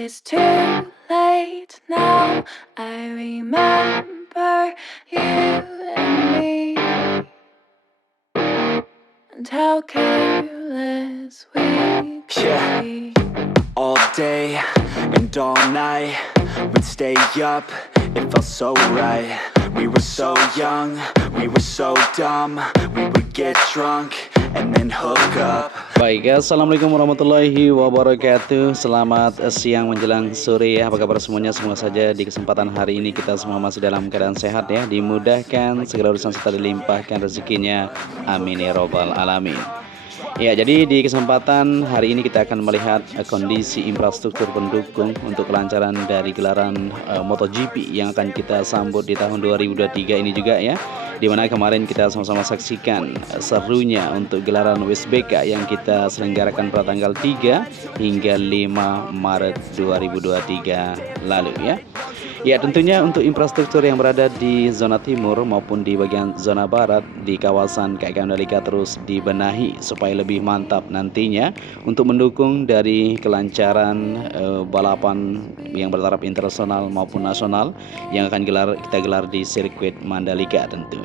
it's too late now. I remember you and me, and how careless we could be. All day and all night, we'd stay up, it felt so right. We were so young, we were so dumb. We would get drunk and then hook up. Baik, assalamualaikum warahmatullahi wabarakatuh. Selamat siang menjelang sore ya. Apa kabar semuanya? Semua saja di kesempatan hari ini kita semua masih dalam keadaan sehat ya. Dimudahkan segala urusan serta dilimpahkan rezekinya. Amin ya robbal alamin. Ya, jadi di kesempatan hari ini kita akan melihat kondisi infrastruktur pendukung untuk kelancaran dari gelaran MotoGP yang akan kita sambut di tahun 2023 ini juga ya. Dimana kemarin kita sama-sama saksikan serunya untuk gelaran WSBK yang kita selenggarakan pada tanggal 3 hingga 5 Maret 2023 lalu ya. Ya, tentunya untuk infrastruktur yang berada di zona timur maupun di bagian zona barat di kawasan KKM Mandalika terus dibenahi supaya lebih mantap nantinya untuk mendukung dari kelancaran balapan yang bertaraf internasional maupun nasional yang akan kita gelar di sirkuit Mandalika tentu.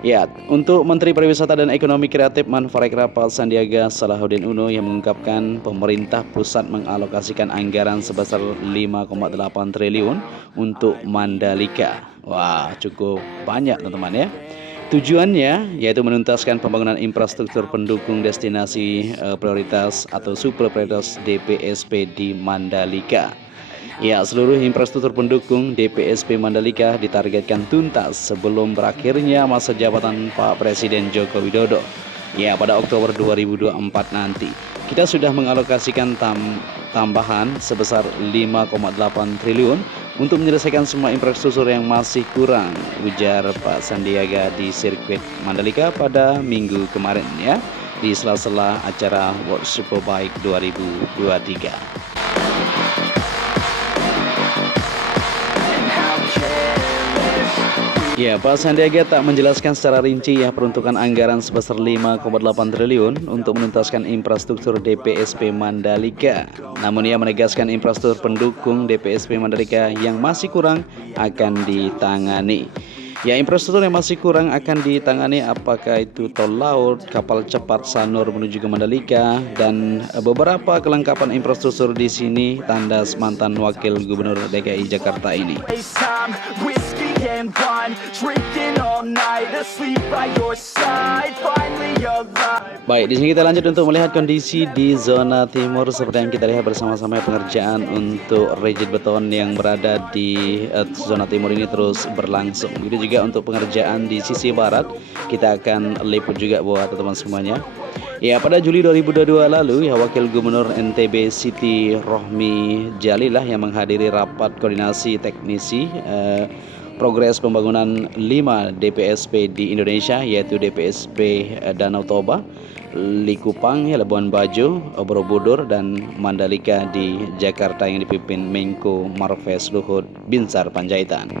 Ya, untuk Menteri Pariwisata dan Ekonomi Kreatif Manparekraf Pak Sandiaga Salahuddin Uno yang mengungkapkan pemerintah pusat mengalokasikan anggaran sebesar 5,8 triliun untuk Mandalika. Wah, cukup banyak teman-teman ya. Tujuannya yaitu menuntaskan pembangunan infrastruktur pendukung destinasi prioritas atau super prioritas DPSP di Mandalika. Ya, seluruh infrastruktur pendukung DPSP Mandalika ditargetkan tuntas sebelum berakhirnya masa jabatan Pak Presiden Joko Widodo. Ya, pada Oktober 2024 nanti. Kita sudah mengalokasikan tambahan sebesar 5,8 triliun untuk menyelesaikan semua infrastruktur yang masih kurang, ujar Pak Sandiaga di sirkuit Mandalika pada minggu kemarin ya, di sela-sela acara World Superbike 2023. Ya, Pak Sandiaga tak menjelaskan secara rinci ya peruntukan anggaran sebesar 5,8 triliun untuk menuntaskan infrastruktur DPSP Mandalika. Namun ia menegaskan infrastruktur pendukung DPSP Mandalika yang masih kurang akan ditangani. Ya, infrastruktur yang masih kurang akan ditangani apakah itu tol laut, kapal cepat Sanur menuju ke Mandalika, dan beberapa kelengkapan infrastruktur di sini tandas mantan Wakil Gubernur DKI Jakarta ini. Baik, di sini kita lanjut untuk melihat kondisi di zona timur seperti yang kita lihat bersama-sama pengerjaan untuk rigid beton yang berada di zona timur ini terus berlangsung. Begitu juga untuk pengerjaan di sisi barat kita akan liput juga buat teman-teman semuanya. Ya, pada Juli 2022 lalu ya Wakil Gubernur NTB Siti Rohmi Jalilah yang menghadiri rapat koordinasi teknisi progres pembangunan 5 DPSP di Indonesia yaitu DPSP Danau Toba, Likupang, Labuan Bajo, Borobudur, dan Mandalika di Jakarta yang dipimpin Menko Marves Luhut Binsar Panjaitan.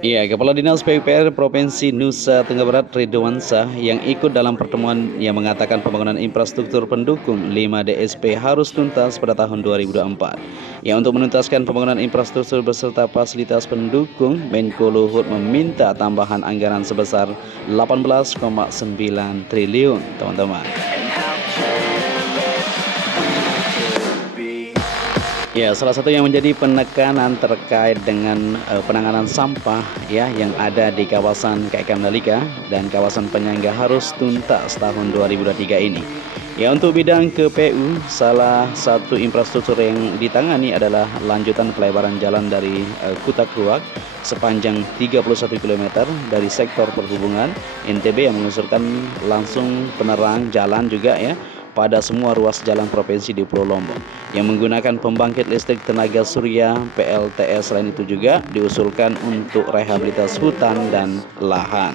Iya, Kepala Dinas PUPR Provinsi Nusa Tenggara Barat Ridwansyah yang ikut dalam pertemuan yang mengatakan pembangunan infrastruktur pendukung 5 DSP harus tuntas pada tahun 2024. Ya, untuk menuntaskan pembangunan infrastruktur beserta fasilitas pendukung, Menko Luhut meminta tambahan anggaran sebesar 18,9 triliun, teman-teman. Ya, salah satu yang menjadi penekanan terkait dengan penanganan sampah ya yang ada di kawasan KKM Mandalika dan kawasan penyangga harus tuntas tahun 2023 ini. Ya, untuk bidang KPU, salah satu infrastruktur yang ditangani adalah lanjutan pelebaran jalan dari Kutakruak sepanjang 31 km dari sektor perhubungan NTB yang mengusulkan langsung penerang jalan juga ya pada semua ruas jalan provinsi di Pulau Lombok yang menggunakan pembangkit listrik tenaga surya PLTS. Selain itu juga diusulkan untuk rehabilitas hutan dan lahan.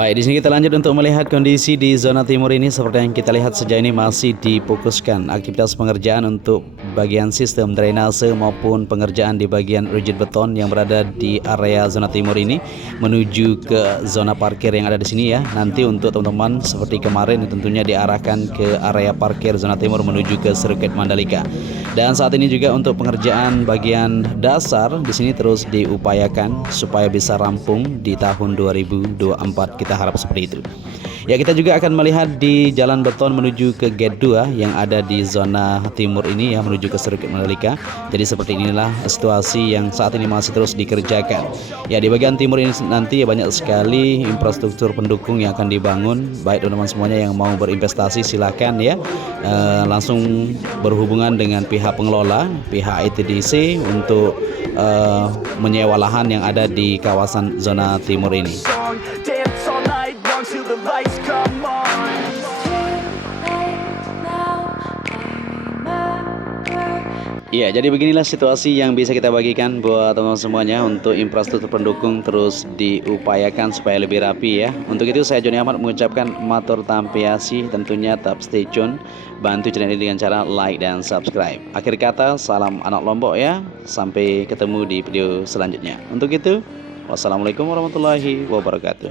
Baik, di sini kita lanjut untuk melihat kondisi di zona timur ini. Seperti yang kita lihat sejauh ini masih difokuskan aktivitas pengerjaan untuk bagian sistem drainase maupun pengerjaan di bagian rigid beton yang berada di area zona timur ini menuju ke zona parkir yang ada di sini ya. Nanti untuk teman-teman seperti kemarin tentunya diarahkan ke area parkir zona timur menuju ke sirkuit Mandalika. Dan saat ini juga untuk pengerjaan bagian dasar di sini terus diupayakan supaya bisa rampung di tahun 2024. Kita harap seperti itu. Ya, kita juga akan melihat di jalan beton menuju ke gate 2 yang ada di zona timur ini ya, menuju ke sirkuit Mandalika. Jadi seperti inilah situasi yang saat ini masih terus dikerjakan. Ya, di bagian timur ini nanti ya banyak sekali infrastruktur pendukung yang akan dibangun. Baik teman-teman semuanya yang mau berinvestasi silakan ya, langsung berhubungan dengan pihak pengelola, pihak ITDC untuk menyewa lahan yang ada di kawasan zona timur ini. Dance all night long till the lights come on. Iya, jadi beginilah situasi yang bisa kita bagikan buat teman-teman semuanya. Untuk infrastruktur pendukung terus diupayakan supaya lebih rapi ya. Untuk itu saya Joni Ahmad mengucapkan matur tampiasi, tentunya tetap stay tune, bantu channel ini dengan cara like dan subscribe. Akhir kata, salam anak Lombok ya. Sampai ketemu di video selanjutnya. Untuk itu, wassalamualaikum warahmatullahi wabarakatuh.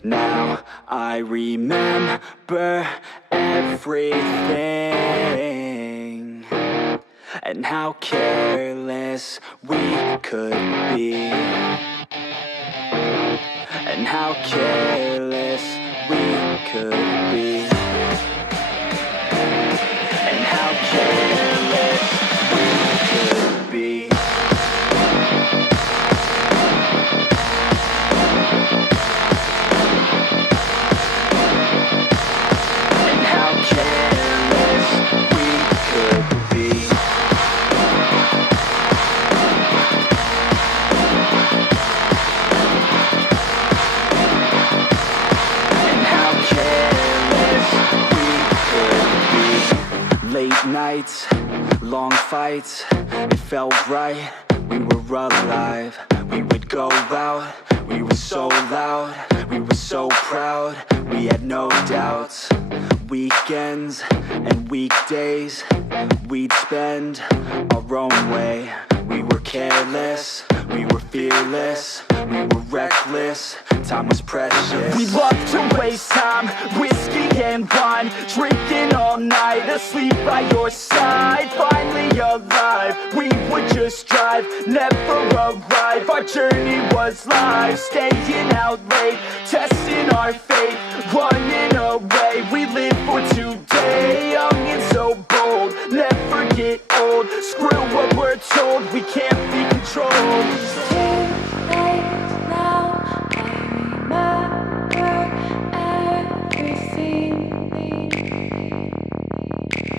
Now I remember everything and how careless we could be, and how careless we could be, and how careless we could be. Late nights, long fights, it felt right, we were alive. We would go out, we were so loud, we were so proud, we had no doubts. Weekends and weekdays, we'd spend our own way. We were careless, we were fearless, we were reckless, time was precious. We loved to waste time, whiskey and wine, drinking all night, asleep by your side. Finally alive, we would just drive, never arrive. Our journey was live, staying out late, testing our fate, running away. We live for today, young and so bold, never get old. Screw what we're told, we can't be controlled.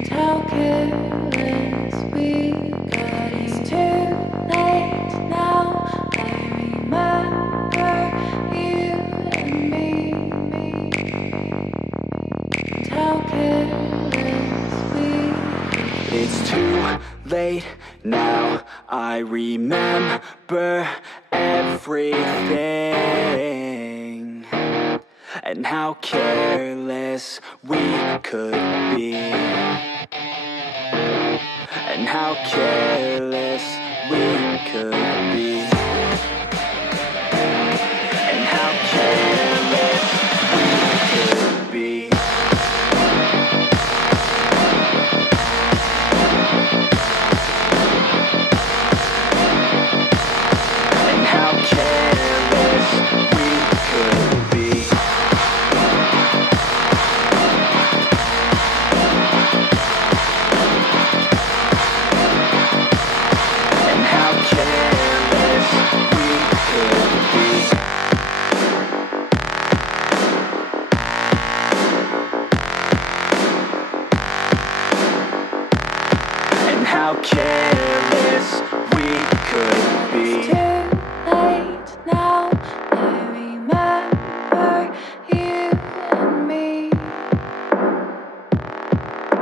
How careless we got. It's too late now. I remember you and me. How careless we got. It's too late now, I remember everything, and how careless we could be, and how careless we could be, and how careless we could be. And how careless we could be. And how careless we could be. And how careless we could be. Too late now. I remember you and me.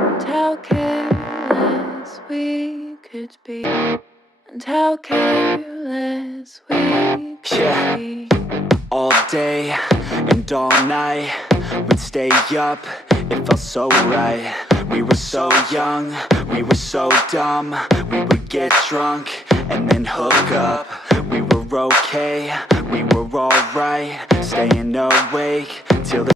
And how careless we could be. And how careless we could Yeah. be. all day and all night. We'd stay up, it felt so right. We were so young, we were so dumb. We would get drunk and then hook up. We were okay, we were alright, staying awake till the